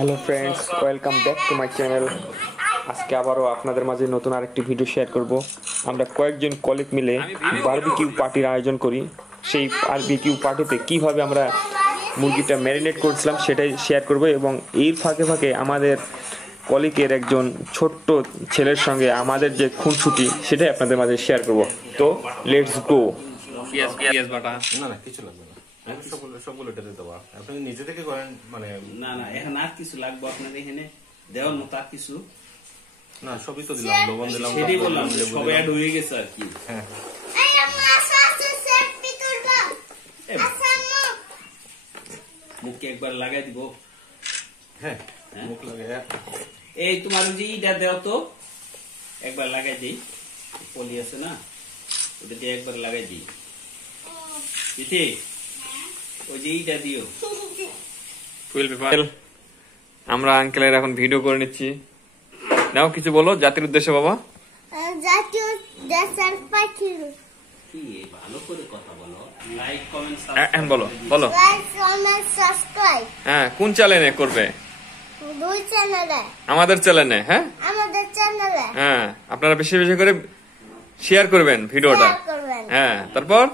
Hello friends, welcome back to my channel. আজকে আবারও আপনাদের মাঝে নতুন আরেকটি ভিডিও শেয়ার করব। আমরা কয়েকজন কলিগ মিলে বারবিকিউ পার্টির আয়োজন করি। সেই বারবিকিউ পার্টিতে কীভাবে আমরা মুরগিটা ম্যারিনেট করছিলাম সেটাই শেয়ার করব, এবং এর ফাঁকে ফাঁকে আমাদের কলিগের একজন ছোট্ট ছেলের সঙ্গে আমাদের যে খুনসুটি সেটাই আপনাদের মাঝে শেয়ার করব। তো লেটস গো। পেঁয়াজ বাটা না না কিছু লাগবে না, সবগুলো এটা দিতে পারো। আপনি নিজে থেকে করেন মানে না না এখন আর কিছু লাগবে আপনার এখানে দেওয়ার মতো আর কিছু না, সবই তো দিলাম, লবণ দিলাম, সেটাই বললাম সবাই অ্যাড হয়ে গেছে আর কি। হ্যাঁ মুখে একবার লাগাই দিব। হ্যাঁ মুখ লাগে। এই তোমার যে ইটা দেও তো একবার লাগাই দিই, পলি আছে না ওটা দিয়ে একবার লাগাই দিই। দিদি ওই যে ইটা দিও। আমরা আঙ্কেলের এখন ভিডিও করে নিচ্ছি। নাও কিছু বলো জাতির উদ্দেশ্যে বাবা। জাতীয় দেশের পাখি কি ভালো করে কথা বলো, লাইক কমেন্ট হ্যাঁ বলো বলো। লাইক কমেন্ট সাবস্ক্রাইব হ্যাঁ, কোন চ্যানেলে করবে? দুই চ্যানেলে, আমাদের চ্যানেলে। হ্যাঁ আমাদের চ্যানেলে হ্যাঁ, আপনারা বেশি বেশি করে শেয়ার করবেন ভিডিওটা। শেয়ার করবেন। হ্যাঁ, তারপর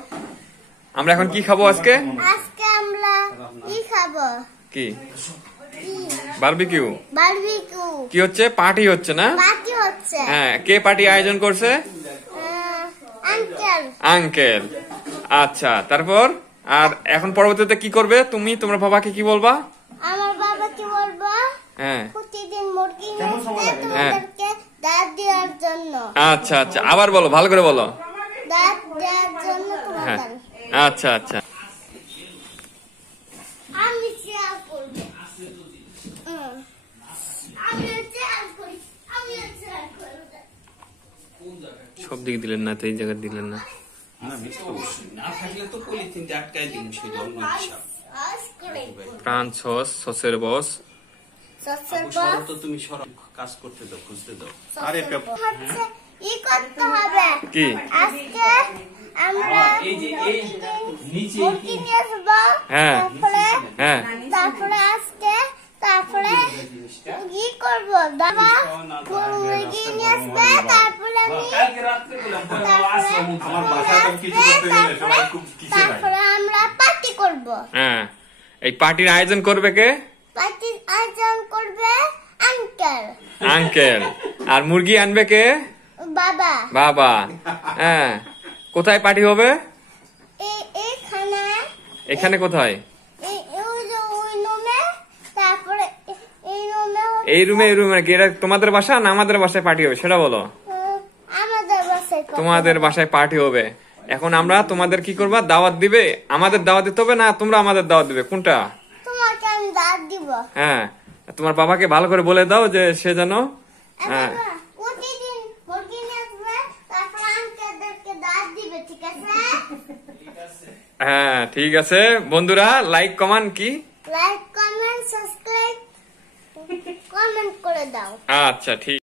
আমরা এখন কি খাবো আজকে? আজকে আমরা কি খাবো? কি বারবিকিউ? বারবিকিউ কি হচ্ছে? পার্টি হচ্ছে না? পার্টি হচ্ছে। হ্যাঁ, কে পার্টি আয়োজন করছে? আঙ্কেল। আঙ্কেল। আচ্ছা, তারপর আর এখন পরবর্তীতে কি করবে তুমি? তোমার বাবাকে কি বলবা? আমার বাবাকে বলবো হ্যাঁ প্রতিদিন মুরগি নিয়ে তোমাদেরকে দাঁত দেওয়ার জন্য। আচ্ছা আচ্ছা, আবার বলো, ভালো করে বলো। দাঁত দেওয়ার জন্য হ্যাঁ তোমাদের। আচ্ছা আচ্ছা। আমি শেয়ার করবো। আমি শেয়ার করি, আমি শেয়ার করবো। সব দিকে দিলেন না তো, এই জায়গায় দিলেন না। না থাকলে তো পলিথিন আটকাই দিন, সেটা অন্য হিসাব। প্রাণ সস, সসের বস। সসের আপু, সরো তো তুমি সরো, কাজ করতে দাও, খুঁজতে দাও। আরে একটা হচ্ছে ই করতে হবে। কি? আজকে আমরা এই যে এই নিচে মুরগি নিয়ে আসবো। হ্যাঁ হ্যাঁ তারপরে আজকে তারপরে ই করবো দাদা মুরগি নিয়ে আসবে। তারপরে আমি কালকে রাত্রে বললাম আমার বাসায় তো কিছু করতে গেলে সবাই খুব কিসে লাগে। তারপরে আমরা পার্টি করবো। হ্যাঁ, এই পার্টির আয়োজন করবে কে? পার্টির আয়োজন করবে আঙ্কেল। আঙ্কেল। আর মুরগি আনবে কে? বাবা। বাবা। হ্যাঁ, কোথায় পার্টি হবে? এইখানে। এখানে কোথায়? ওই যে ওই রুমে। তারপরে এই রুমে। এই রুমে? এই রুমে কি এটা তোমাদের বাসা না আমাদের বাসায় পার্টি হবে সেটা বলো। আমাদের বাসায় করবো। তোমাদের বাসায় পার্টি হবে। এখন আমরা তোমাদের কি করবা? দাওয়াত দিবে? আমাদের দাওয়াত দিতে হবে না তোমরা আমাদের দাওয়াত দিবে? কোনটা? তোমাকে আমি দাঁত দিব। হ্যাঁ, তোমার বাবাকে ভালো করে বলে দাও যে সে যেন হ্যাঁ প্রতিদিন মুরগি নিয়ে আসবে। তারপরে আঙ্কেলদেরকে দাঁত দিবে, ঠিক আছে? হ্যাঁ ঠিক আছে। বন্ধুরা লাইক কমেন্ট কি লাইক কমেন্ট সাবস্ক্রাইব কমেন্ট করে দাও। আচ্ছা ঠিক।